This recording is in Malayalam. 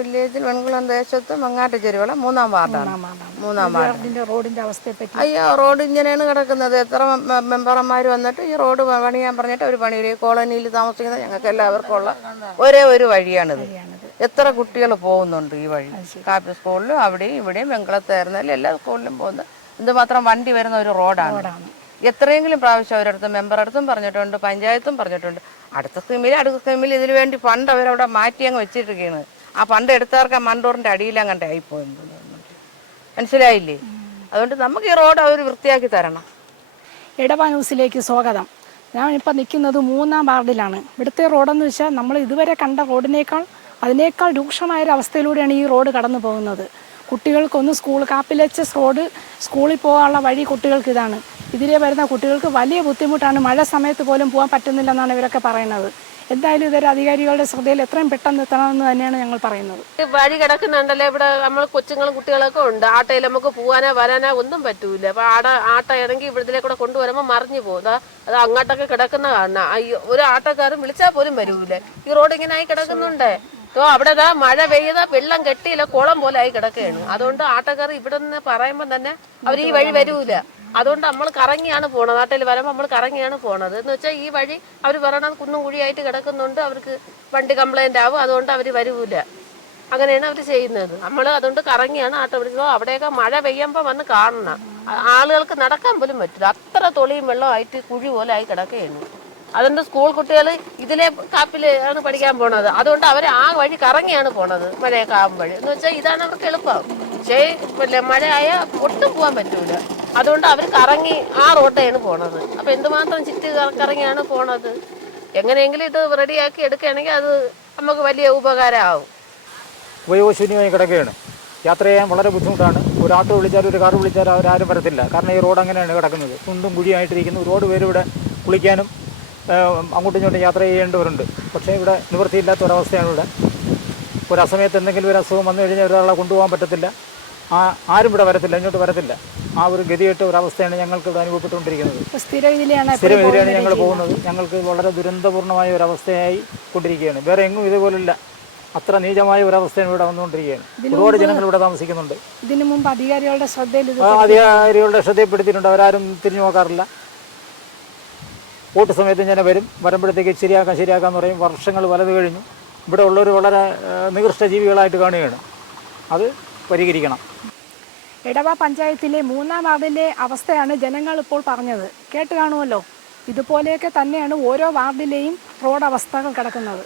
വില്ലേജിൽ വെൺകുളം ദേശത്ത് മങ്ങാട്ടുചെരുവള 3-ാം വാർഡാണ്. 3-ാം വാർഡിൻ്റെ റോഡിൻ്റെ അവസ്ഥയെപ്പറ്റി. അയ്യോ, റോഡ് ഇങ്ങനെയാണ് കിടക്കുന്നത്. എത്ര മെമ്പർമാർ വന്നിട്ട് ഈ റോഡ് പണിയാൻ പറഞ്ഞിട്ട് അവർ പണിയില്ല. ഈ കോളനിയിൽ താമസിക്കുന്ന ഞങ്ങൾക്ക് എല്ലാവർക്കും ഉള്ള ഒരേ ഒരു വഴിയാണിത്. എത്ര കുട്ടികൾ പോകുന്നുണ്ട് ഈ വഴി. കാപ്പി സ്കൂളിലും അവിടെയും ഇവിടെയും വെങ്കളത്തായിരുന്നാലും എല്ലാ സ്കൂളിലും പോകുന്നത് എന്തുമാത്രം വണ്ടി വരുന്ന ഒരു റോഡാണ്. എത്രയെങ്കിലും പ്രാവശ്യം അവരടുത്ത് മെമ്പറടുത്തും പറഞ്ഞിട്ടുണ്ട്, പഞ്ചായത്തും പറഞ്ഞിട്ടുണ്ട്. അടുത്ത സ്കീമിൽ ഇതിനു വേണ്ടി ഫണ്ട് അവരവിടെ മാറ്റി അങ്ങ് വെച്ചിട്ടിരിക്കുകയാണ്. ആ ഫണ്ട് എടുത്തവർക്ക് ആ മണ്ടൂറിൻ്റെ അടിയിലങ്ങാണ്ട് ആയിപ്പോയെന്ന് മനസ്സിലായില്ലേ? അതുകൊണ്ട് നമുക്ക് ഈ റോഡ് അവർ വൃത്തിയാക്കി തരണം. ഇടവ ന്യൂസിലേക്ക് സ്വാഗതം. ഞാൻ ഇപ്പോൾ നിൽക്കുന്നത് 3-ാം വാർഡിലാണ്. ഇവിടുത്തെ റോഡെന്ന് വെച്ചാൽ നമ്മൾ ഇതുവരെ കണ്ട റോഡിനേക്കാൾ അതിനേക്കാൾ രൂക്ഷമായൊരവസ്ഥയിലൂടെയാണ് ഈ റോഡ് കടന്നു പോകുന്നത്. കുട്ടികൾക്കൊന്ന് കാപ്പിലച്ചസ് റോഡ് സ്കൂളിൽ പോകാനുള്ള വഴി കുട്ടികൾക്ക് ഇതാണ്. ഇതിലെ വരുന്ന കുട്ടികൾക്ക് വലിയ ബുദ്ധിമുട്ടാണ്. മഴ സമയത്ത് പോലും പോകാൻ പറ്റുന്നില്ലെന്നാണ് ഇവരൊക്കെ പറയുന്നത്. എന്തായാലും ഇതൊരു അധികാരികളുടെ ശ്രദ്ധയിൽ എത്രയും പെട്ടെന്ന് എത്തണമെന്ന് തന്നെയാണ് ഞങ്ങൾ പറയുന്നത്. വഴി കിടക്കുന്നുണ്ടല്ലോ ഇവിടെ. നമ്മൾ കൊച്ചുങ്ങളും കുട്ടികളൊക്കെ ഉണ്ട്. ആട്ടയിൽ നമുക്ക് പോകാനോ വരാനോ ഒന്നും പറ്റൂല. അപ്പൊ ആട്ടയാണെങ്കിൽ ഇവിടത്തിലെ കൂടെ കൊണ്ടുവരുമ്പോൾ മറിഞ്ഞു പോകും. അത് അങ്ങോട്ടൊക്കെ കിടക്കുന്ന കാണണം. ഒരു ആട്ടക്കാരും വിളിച്ചാൽ പോലും വരൂല. ഈ റോഡ് ഇങ്ങനെ ആയി കിടക്കുന്നുണ്ടേ. അവിടെ മഴ പെയ്ത വെള്ളം കെട്ടിയില്ല, കുളം പോലെ ആയി കിടക്കുകയാണ്. അതുകൊണ്ട് ആട്ടക്കാർ ഇവിടെ നിന്ന് പറയുമ്പോൾ തന്നെ അവർ ഈ വഴി വരൂല. അതുകൊണ്ട് നമ്മൾ കറങ്ങിയാണ് പോണത്. നാട്ടിൽ വരുമ്പോൾ നമ്മൾ കറങ്ങിയാണ് പോണത്. എന്ന് വെച്ചാൽ ഈ വഴി അവർ പറയണത് കുന്നും കുഴിയായിട്ട് കിടക്കുന്നുണ്ട്, അവർക്ക് വണ്ടി കംപ്ലൈന്റ് ആവും, അതുകൊണ്ട് അവർ വരൂല. അങ്ങനെയാണ് അവർ ചെയ്യുന്നത്. നമ്മൾ അതുകൊണ്ട് കറങ്ങിയാണ് ആട്ടം പിടിച്ചത്. അവിടെയൊക്കെ മഴ പെയ്യുമ്പോൾ വന്ന് കാണണം. ആളുകൾക്ക് നടക്കാൻ പോലും പറ്റില്ല. അത്ര തൊളിയും വെള്ളമായിട്ട് കുഴി പോലെ ആയി കിടക്കുകയാണ്. അതുകൊണ്ട് സ്കൂൾ കുട്ടികൾ ഇതിലെ കാപ്പിലാണ് പഠിക്കാൻ പോണത്. അതുകൊണ്ട് അവർ ആ വഴി കറങ്ങിയാണ് പോണത്. മഴയൊക്കെ ആകുമ്പോൾ എന്ന് വെച്ചാൽ ഇതാണ് അവർക്ക് എളുപ്പം. പക്ഷേ മഴയായ ഒട്ടും പോകാൻ പറ്റൂല. അതുകൊണ്ട് അവർ കറങ്ങി ആ റോഡിലാണ് പോണത്. അപ്പൊ എന്തുമാത്രം ചുറ്റി കറങ്ങിയാണ് പോണത്. എങ്ങനെയെങ്കിലും ഇത് റെഡിയാക്കി എടുക്കുകയാണെങ്കിൽ അത് നമുക്ക് വലിയ ഉപകാരമാവും. ഉപയോഗശൂന്യമായി കിടക്കുകയാണ്. യാത്ര ചെയ്യാൻ വളരെ ബുദ്ധിമുട്ടാണ്. ഒരു ആട്ടോ വിളിച്ചാലും ഒരു കാർ വിളിച്ചാലും അവരാരും വരത്തില്ല. കാരണം ഈ റോഡ് അങ്ങനെയാണ് കിടക്കുന്നത്. കുണ്ടും കുഴിയായിട്ടിരിക്കുന്നു. ഒരുപാട് പേര് ഇവിടെ കുളിക്കാനും അങ്ങോട്ടും ഇങ്ങോട്ടും യാത്ര ചെയ്യേണ്ടവരുണ്ട്. പക്ഷേ ഇവിടെ നിവൃത്തിയില്ലാത്ത ഒരവസ്ഥയാണ് ഇവിടെ. ഒരു അസമയത്ത് എന്തെങ്കിലും ഒരു അസുഖം വന്നു കഴിഞ്ഞാൽ ഒരാളെ കൊണ്ടുപോകാൻ പറ്റത്തില്ല. ആരും ഇവിടെ വരത്തില്ല, ഇങ്ങോട്ട് വരത്തില്ല. ആ ഒരു ഗതികെട്ട ഒരവസ്ഥയാണ് ഞങ്ങൾക്ക് ഇവിടെ അനുഭവപ്പെട്ടുകൊണ്ടിരിക്കുന്നത്. സ്ഥിരം ഇതിലെയാണ് ഞങ്ങൾ പോകുന്നത്. ഞങ്ങൾക്ക് വളരെ ദുരന്തപൂർണ്ണമായ ഒരവസ്ഥയായി കൊണ്ടിരിക്കുകയാണ്. വേറെ എങ്ങും ഇതുപോലില്ല. അത്ര നീചമായ ഒരവസ്ഥയാണ് ഇവിടെ വന്നുകൊണ്ടിരിക്കുകയാണ്. ഒരുപാട് ജനങ്ങൾ ഇവിടെ താമസിക്കുന്നുണ്ട്. ഇതിനു മുമ്പ് അധികാരികളുടെ ശ്രദ്ധയിൽപ്പെടുത്തിയിട്ടുണ്ട്. അവരാരും തിരിഞ്ഞു നോക്കാറില്ല. വോട്ട് സമയത്ത് ഞാൻ വരുമ്പോഴത്തേക്ക് ശരിയാക്കാന്ന് പറയും. വർഷങ്ങൾ വലത് കഴിഞ്ഞു. ഇവിടെ ഉള്ളവർ വളരെ നികൃഷ്ട ജീവികളായിട്ട് കാണുകയാണ്. അത് പരിഹരിക്കണം. ഇടവ പഞ്ചായത്തിലെ 3-ാം വാർഡിലെ അവസ്ഥയാണ് ജനങ്ങൾ ഇപ്പോൾ പറഞ്ഞത്. കേട്ട് കാണുമല്ലോ. ഇതുപോലെയൊക്കെ തന്നെയാണ് ഓരോ വാർഡിലെയും റോഡ് അവസ്ഥകൾ കിടക്കുന്നത്.